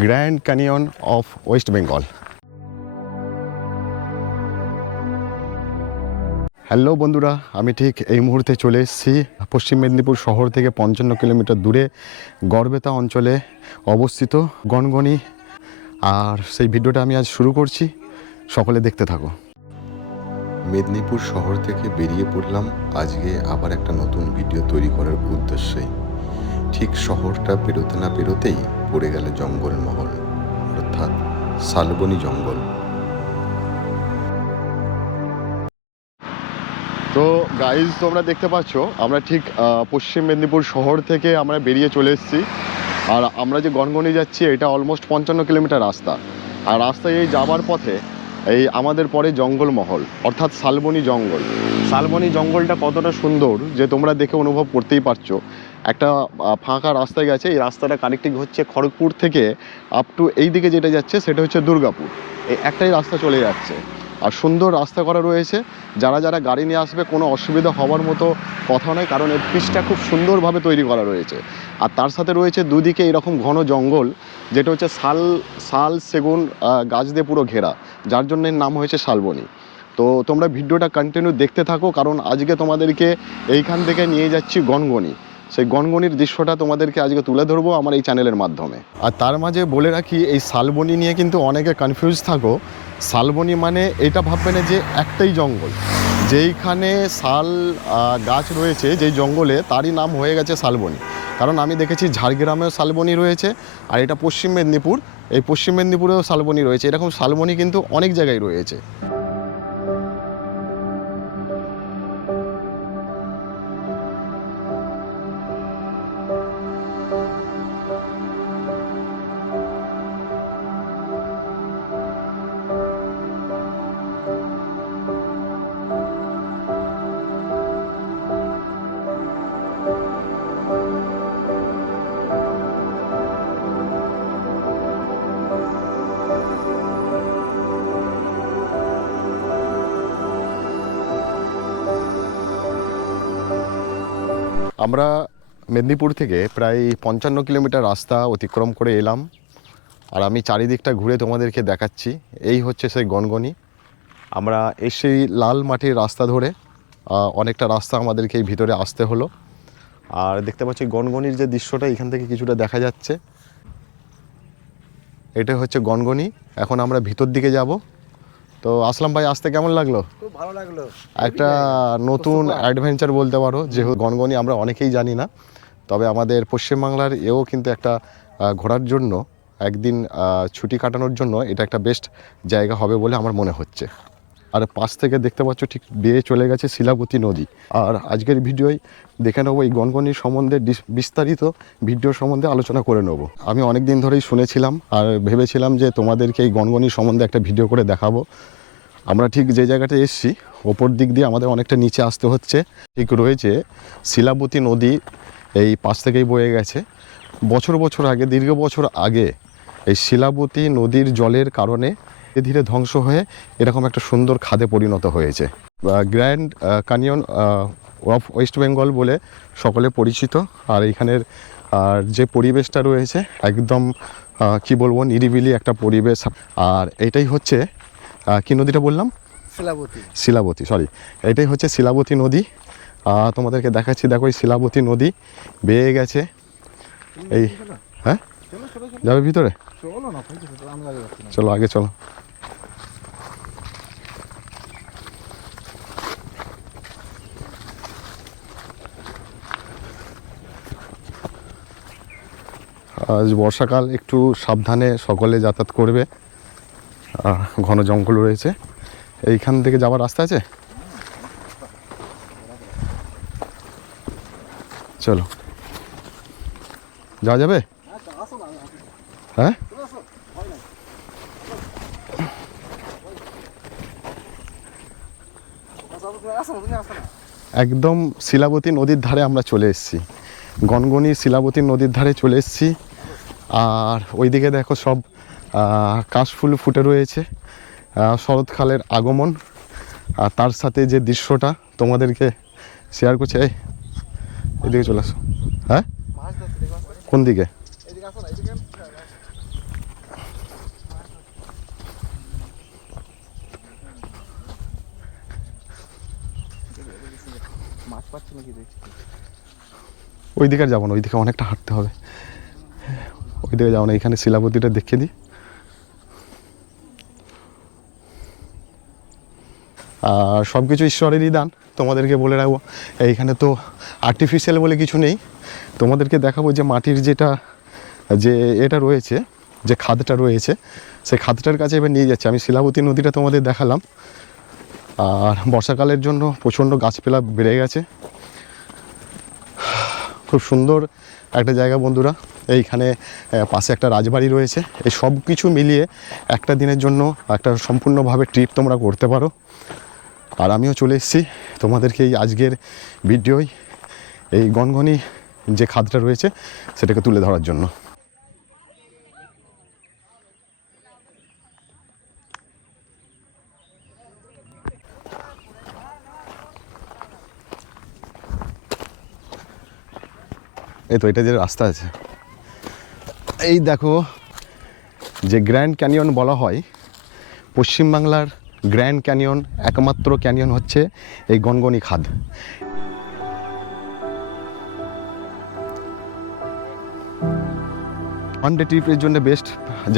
Grand canyon of West Bengal. Hello বন্ধুরা, আমি ঠিক এই মুহূর্তে চলে এসেছি পশ্চিম মেদিনীপুর শহর থেকে পঞ্চান্ন কিলোমিটার দূরে গড়বেতা অঞ্চলে অবস্থিত গনগনি। আর সেই ভিডিওটা আমি আজ শুরু করছি, সকলে দেখতে থাকো। মেদিনীপুর শহর থেকে বেরিয়ে পড়লাম, আজকে আবার একটা নতুন ভিডিও তৈরি করার উদ্দেশ্যে। ঠিক শহরটা পেরোতে না পেরোতেই পড়ে গেল জঙ্গলমহল অর্থাৎ শালবনি জঙ্গল। তো গাইজ তোমরা দেখতে পাচ্ছ, আমরা ঠিক পশ্চিম মেদিনীপুর শহর থেকে আমরা বেরিয়ে চলে এসেছি। আর আমরা যে গনগনি যাচ্ছি, এটা অলমোস্ট পঞ্চান্ন কিলোমিটার রাস্তা। আর রাস্তায় এই যাবার পথে এই আমাদের পরে জঙ্গলমহল, অর্থাৎ শালবনি জঙ্গল। শালবনি জঙ্গলটা কতটা সুন্দর যে তোমরা দেখে অনুভব করতেই পারছ। একটা ফাঁকা রাস্তায় গেছে, এই রাস্তাটা কানেক্টিং হচ্ছে খড়গপুর থেকে আপ টু এই দিকে যেটা যাচ্ছে, সেটা হচ্ছে দুর্গাপুর। এই একটাই রাস্তা চলে যাচ্ছে। আর সুন্দর রাস্তা করা রয়েছে। যারা যারা গাড়ি নিয়ে আসবে, কোনো অসুবিধা হওয়ার মতো কথা নয়, কারণ এর পিচটা খুব সুন্দরভাবে তৈরি করা রয়েছে। আর তার সাথে রয়েছে দুদিকে এরকম ঘন জঙ্গল, যেটা হচ্ছে শাল শাল সেগুন গাছ দিয়ে পুরো ঘেরা, যার জন্য নাম হয়েছে শালবনি। তো তোমরা ভিডিওটা কন্টিনিউ দেখতে থাকো, কারণ আজকে তোমাদেরকে এইখান থেকে নিয়ে যাচ্ছি গনগনি। সেই গনগনির দৃশ্যটা তোমাদেরকে আজকে তুলে ধরবো আমার এই চ্যানেলের মাধ্যমে। আর তার মাঝে বলে রাখি, এই শালবনি নিয়ে কিন্তু অনেকে কনফিউজ থাকো শালবনি মানে এটা ভাববে না যে একটাই জঙ্গল। যেইখানে শাল গাছ রয়েছে, যেই জঙ্গলে তারই নাম হয়ে গেছে শালবনি। কারণ আমি দেখেছি ঝাড়গ্রামেও শালবনি রয়েছে, আর এটা পশ্চিম মেদিনীপুর, এই পশ্চিম মেদিনীপুরেও শালবনি রয়েছে। এরকম শালবনি কিন্তু অনেক জায়গায় রয়েছে। আমরা মেদিনীপুর থেকে প্রায় পঞ্চান্ন কিলোমিটার রাস্তা অতিক্রম করে এলাম। আর আমি চারিদিকটা ঘুরে তোমাদেরকে দেখাচ্ছি। এই হচ্ছে সেই গনগনি। আমরা এসেই লাল মাটির রাস্তা ধরে অনেকটা রাস্তা আমাদেরকে এই ভিতরে আসতে হলো। আর দেখতে পাচ্ছি গনগনির যে দৃশ্যটা, এখান থেকে কিছুটা দেখা যাচ্ছে। এটা হচ্ছে গনগনি। এখন আমরা ভিতর দিকে যাব। তো আসলাম ভাই আসতে কেমন লাগল? খুব ভালো লাগল। একটা নতুন অ্যাডভেঞ্চার বলতে পারো যেহেতু গনগনি আমরা অনেকেই জানি না তবে আমাদের পশ্চিমবাংলার এও কিন্তু একটা ঘোরার জন্য একদিন ছুটি কাটানোর জন্য এটা একটা বেস্ট জায়গা হবে বলে আমার মনে হচ্ছে। আর পাশ থেকে দেখতে পাচ্ছ ঠিক বেয়ে চলে গেছে শিলাবতী নদী। আর আজকের ভিডিওয় দেখে নেব এই গনগনির সম্বন্ধে বিস্তারিত ভিডিও সম্বন্ধে আলোচনা করে নেব। আমি অনেক দিন ধরেই শুনেছিলাম আর ভেবেছিলাম যে তোমাদেরকে এই গনগনির সম্বন্ধে একটা ভিডিও করে দেখাবো। আমরা ঠিক যে জায়গাটা এসেছি, ওপর দিক দিয়ে আমাদের অনেকটা নিচে আসতে হচ্ছে। ঠিক রয়েছে শিলাবতী নদী এই পাশ থেকেই বয়ে গেছে। বছর বছর আগে, দীর্ঘ বছর আগে এই শিলাবতী নদীর জলের কারণে ধীরে ধীরে ধ্বংস হয়ে এরকম একটা সুন্দর খাদে পরিণত হয়েছে। Grand canyon of West Bengal বলে সকলে পরিচিত। আর এইখানের আর যে পরিবেশটা রয়েছে একদম কি বলব নিরিবিলি একটা পরিবেশ। আর এটাই হচ্ছে কি নদীটা বললাম? শিলাবতী। শিলাবতী সরি এটাই হচ্ছে শিলাবতী নদী। তোমাদেরকে দেখাচ্ছি দেখো এই শিলাবতী নদী বেয়ে গেছে। এই হ্যাঁ? যাবে ভিতরে? চলো আগে চলো। আজ বর্ষাকাল, একটু সাবধানে সকলে যাতায়াত করবে। ঘন জঙ্গল রয়েছে। এইখান থেকে যাওয়ার রাস্তা আছে? চলো। যাওয়া যাবে? হ্যাঁ? একদম শিলাবতী নদীর ধারে আমরা চলে এসেছি। গনগনি শিলাবতী নদীর ধারে চলে এসেছি। আর ওইদিকে দেখো সব কাশফুল ফুটে রয়েছে শরৎকালের আগমন। আর তার সাথে যে দৃশ্যটা তোমাদেরকে শেয়ার করছে এই এদিকে চলে আসো। হ্যাঁ? কোন দিকে? এদিকে আসো না এদিকে মাছ পাচ্ছি নাকি দেখছি। ওই দিকে আর যাব না ওই দিকে অনেকটা হাঁটতে হবে। ওই দিকে যাব না, এখানে শিলাপতিটা দেখিয়ে দিই। আর সব কিছু ঈশ্বরেরই দান, তোমাদেরকে বলে রাখব। এইখানে তো আর্টিফিশিয়াল বলে কিছু নেই। তোমাদেরকে দেখাবো যে মাটির যেটা, যে এটা রয়েছে, যে খাদটা রয়েছে, সেই খাদটার কাছে এবার নিয়ে যাচ্ছে। আমি শিলাবতী নদীটা তোমাদের দেখালাম। আর বর্ষাকালের জন্য প্রচণ্ড গাছপালা বেড়ে গেছে। খুব সুন্দর একটা জায়গা বন্ধুরা। এইখানে পাশে একটা রাজবাড়ি রয়েছে। এই সব কিছু মিলিয়ে একটা দিনের জন্য একটা সম্পূর্ণভাবে ট্রিপ তোমরা করতে পারো। আর আমিও চলে এসেছি তোমাদেরকে এই আজকের ভিডিওই এই গনগনি যে খাদটা রয়েছে, সেটাকে তুলে ধরার জন্য। এই তো, এটা যে রাস্তা আছে। এই দেখো, যে গ্র্যান্ড ক্যানিয়ন বলা হয় পশ্চিমবাংলার গ্র্যান্ড ক্যানিয়ন একমাত্র ক্যানিয়ন হচ্ছে এই গনগনি খাদ। ওয়ান ডে ট্রিপের জন্য বেস্ট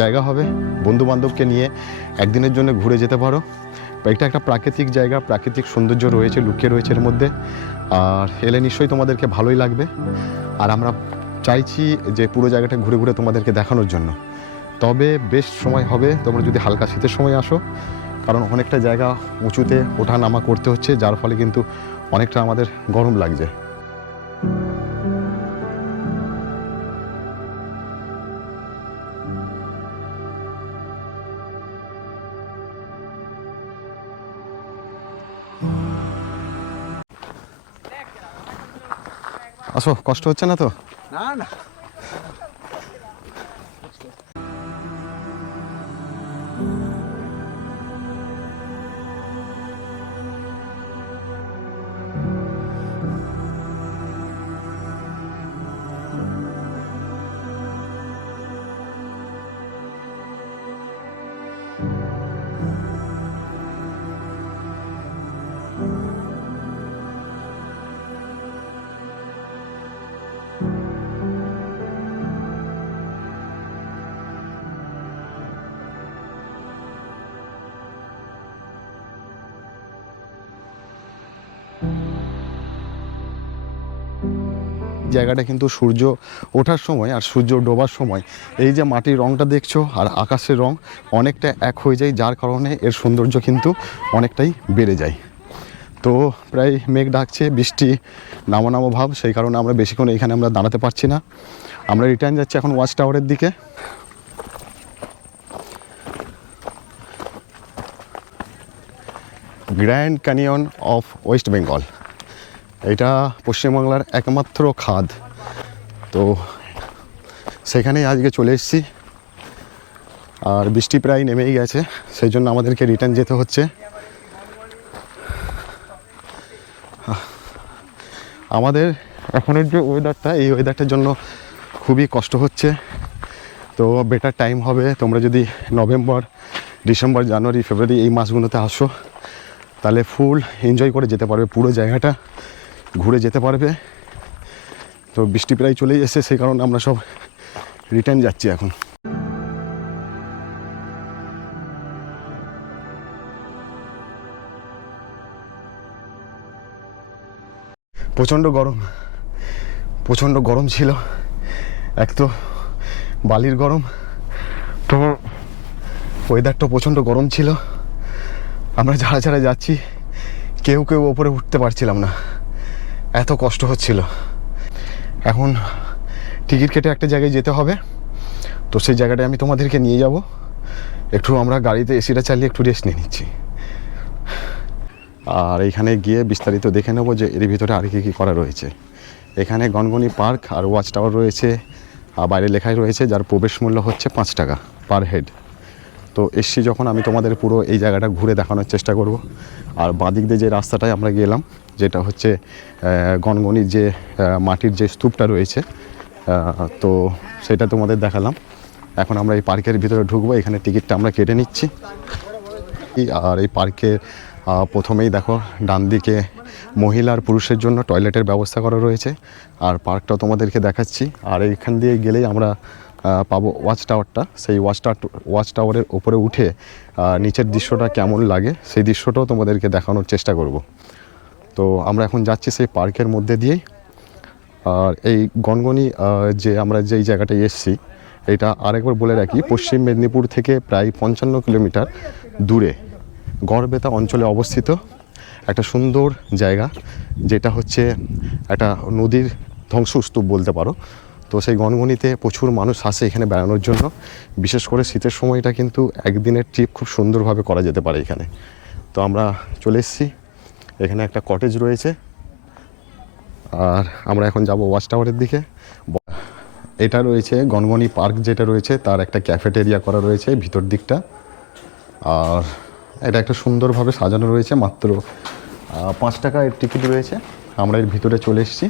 জায়গা হবে বন্ধু বান্ধবকে নিয়ে একদিনের জন্য ঘুরে যেতে পারো। এটা একটা প্রাকৃতিক জায়গা, প্রাকৃতিক সৌন্দর্য রয়েছে, লুকিয়ে রয়েছে এর মধ্যে। আর এলে নিশ্চয়ই তোমাদেরকে ভালোই লাগবে। আর আমরা চাইছি যে পুরো জায়গাটা ঘুরে ঘুরে তোমাদেরকে দেখানোর জন্য। তবে বেশ সময় হবে, তোমরা যদি হালকা শীতের সময় আসো, কারণ অনেকটা জায়গা উঁচুতে ওঠা নামা করতে হচ্ছে, যার ফলে কিন্তু অনেকটা আমাদের গরম লাগছে। আসো কষ্ট হচ্ছে না তো? না না। জায়গাটা কিন্তু সূর্য ওঠার সময় আর সূর্য ডোবার সময়, এই যে মাটির রংটা দেখছ আর আকাশের রং অনেকটা এক হয়ে যায়, যার কারণে এর সৌন্দর্য কিন্তু অনেকটাই বেড়ে যায়। তো প্রায় মেঘ ডাকছে, বৃষ্টি নামো নামো ভাব, সেই কারণে আমরা বেশিক্ষণ এখানে আমরা দাঁড়াতে পারছি না। আমরা রিটার্ন যাচ্ছি এখন ওয়াচ টাওয়ারের দিকে। Grand canyon of West Bengal এটা পশ্চিমবাংলার একমাত্র খাদ। তো সেখানেই আজকে চলে এসেছি। আর বৃষ্টি প্রায় নেমেই গেছে সেই জন্য আমাদেরকে রিটার্ন যেতে হচ্ছে। আমাদের এখনের যে ওয়েদারটা এই ওয়েদারটার জন্য খুবই কষ্ট হচ্ছে। তো বেটার টাইম হবে। তোমরা যদি নভেম্বর, ডিসেম্বর, জানুয়ারি, ফেব্রুয়ারি এই মাসগুলোতে আসো, তাহলে ফুল এনজয় করে যেতে পারবে পুরো জায়গাটা। ঘুরে যেতে পারবে। তো বৃষ্টি প্রায় চলেই এসে সেই কারণে আমরা সব রিটার্ন যাচ্ছি এখন। প্রচণ্ড গরম প্রচণ্ড গরম ছিল। এক তো বালির গরম, তো ওয়েদারটা প্রচণ্ড গরম ছিল। আমরা যারা যারা যাচ্ছি, কেউ কেউ ওপরে উঠতে পারছিলাম না। এত কষ্ট হচ্ছিল। এখন টিকিট কেটে একটা জায়গায় যেতে হবে। তো সেই জায়গাটায় আমি তোমাদেরকে নিয়ে যাব। একটু আমরা গাড়িতে এসিটা চালিয়ে একটু রেস্ট নিয়ে নিচ্ছি। আর এইখানে গিয়ে বিস্তারিত দেখে নেব যে এর ভিতরে আর কী কী করা রয়েছে। এখানে গনগনি পার্ক আর ওয়াচ টাওয়ার রয়েছে। আর বাইরে লেখাই রয়েছে যার প্রবেশ মূল্য হচ্ছে পাঁচ টাকা পার হেড। তো এসছি যখন আমি তোমাদের পুরো এই জায়গাটা ঘুরে দেখানোর চেষ্টা করব। আর বাঁদিক দিয়ে যে রাস্তাটায় আমরা গেলাম যেটা হচ্ছে গনগনির যে মাটির যে স্তূপটা রয়েছে তো সেটা তোমাদের দেখালাম। এখন আমরা এই পার্কের ভিতরে ঢুকবো, এখানে টিকিটটা আমরা কেটে নিচ্ছি। আর এই পার্কে প্রথমেই দেখো, ডান দিকে মহিলা আর পুরুষের জন্য টয়লেটের ব্যবস্থা করা রয়েছে। আর পার্কটাও তোমাদেরকে দেখাচ্ছি। আর এইখান দিয়ে গেলেই আমরা পাবো ওয়াচ টাওয়ারটা। সেই ওয়াচ টাওয়ার, ওয়াচ টাওয়ারের ওপরে উঠে নিচের দৃশ্যটা কেমন লাগে, সেই দৃশ্যটাও তোমাদেরকে দেখানোর চেষ্টা করব। তো আমরা এখন যাচ্ছি সেই পার্কের মধ্যে দিয়েই। আর এই গনগনি যে আমরা যেই জায়গাটায় এসেছি, এটা আরেকবার বলে রাখি, পশ্চিম মেদিনীপুর থেকে প্রায় পঞ্চান্ন কিলোমিটার দূরে গড়বেতা অঞ্চলে অবস্থিত একটা সুন্দর জায়গা, যেটা হচ্ছে একটা নদীর ধ্বংসস্তূপ বলতে পারো। তো সেই গনগনিতে প্রচুর মানুষ আসে এখানে বেড়ানোর জন্য। বিশেষ করে শীতের সময়টা কিন্তু একদিনের ট্রিপ খুব সুন্দরভাবে করা যেতে পারে এখানে। তো আমরা চলে এসেছি। এখানে একটা কটেজ রয়েছে। আর আমরা এখন যাব ওয়াচ টাওয়ারের দিকে। এটা রয়েছে গনগনি পার্ক যেটা রয়েছে, তার একটা ক্যাফেটেরিয়া করা রয়েছে ভিতর দিকটা। আর এটা একটা সুন্দরভাবে সাজানো রয়েছে মাত্র পাঁচ টাকা এর টিকিট রয়েছে। আমরা এর ভিতরে চলে এসেছি।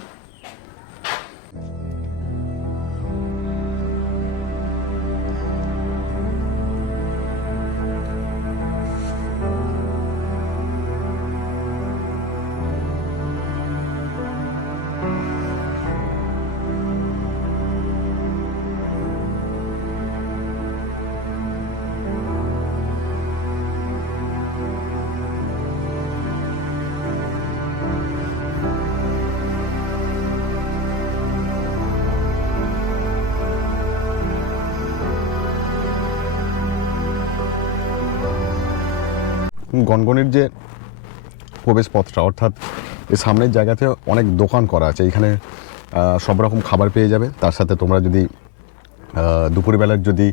গনগনির যে প্রবেশপথটা, অর্থাৎ এই সামনের জায়গাতে অনেক দোকান করা আছে, এখানে সব রকম খাবার পেয়ে যাবে। তার সাথে তোমরা যদি দুপুরবেলার যদি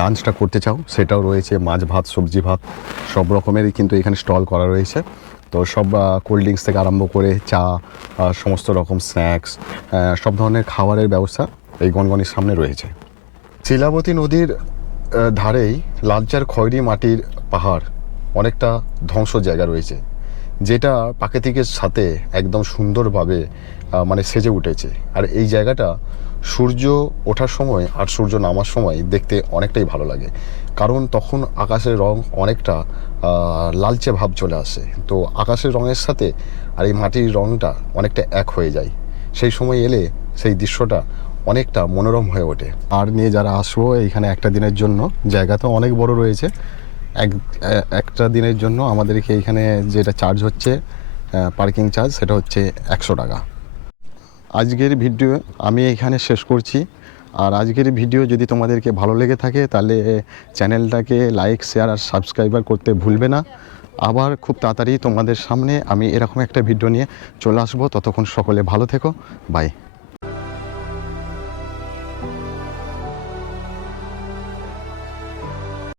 লাঞ্চটা করতে চাও, সেটাও রয়েছে, মাছ ভাত, সবজি ভাত, সব রকমেরই কিন্তু এখানে স্টল করা রয়েছে। তো সব কোল্ড ড্রিঙ্কস থেকে আরম্ভ করে চা সমস্ত রকম স্ন্যাক্স সব ধরনের খাবারের ব্যবস্থা এই গনগনির সামনে রয়েছে। শিলাবতী নদীর ধারেই লালচার খয়েরি মাটির পাহাড় অনেকটা ধ্বংস জায়গা রয়েছে, যেটা প্রাকৃতিকের সাথে একদম সুন্দরভাবে মানে সেজে উঠেছে। আর এই জায়গাটা সূর্য ওঠার সময় আর সূর্য নামার সময় দেখতে অনেকটাই ভালো লাগে। কারণ তখন আকাশের রং অনেকটা লালচে ভাব চলে আসে। তো আকাশের রঙের সাথে আর এই মাটির রংটা অনেকটা এক হয়ে যায়। সেই সময় এলে সেই দৃশ্যটা অনেকটা মনোরম হয়ে ওঠে। আর নিয়ে যারা আসব এইখানে একটা দিনের জন্য, জায়গা তো অনেক বড় রয়েছে। এক একটা দিনের জন্য আমাদেরকে এইখানে যেটা চার্জ হচ্ছে পার্কিং চার্জ সেটা হচ্ছে একশো টাকা। আজকের ভিডিও আমি এখানে শেষ করছি। আর আজকের ভিডিও যদি তোমাদেরকে ভালো লেগে থাকে, তাহলে চ্যানেলটাকে লাইক শেয়ার আর সাবস্ক্রাইবার করতে ভুলবে না। আবার খুব তাড়াতাড়ি তোমাদের সামনে আমি এরকম একটা ভিডিও নিয়ে চলে আসব। ততক্ষণ সকলে ভালো থেকো। বাই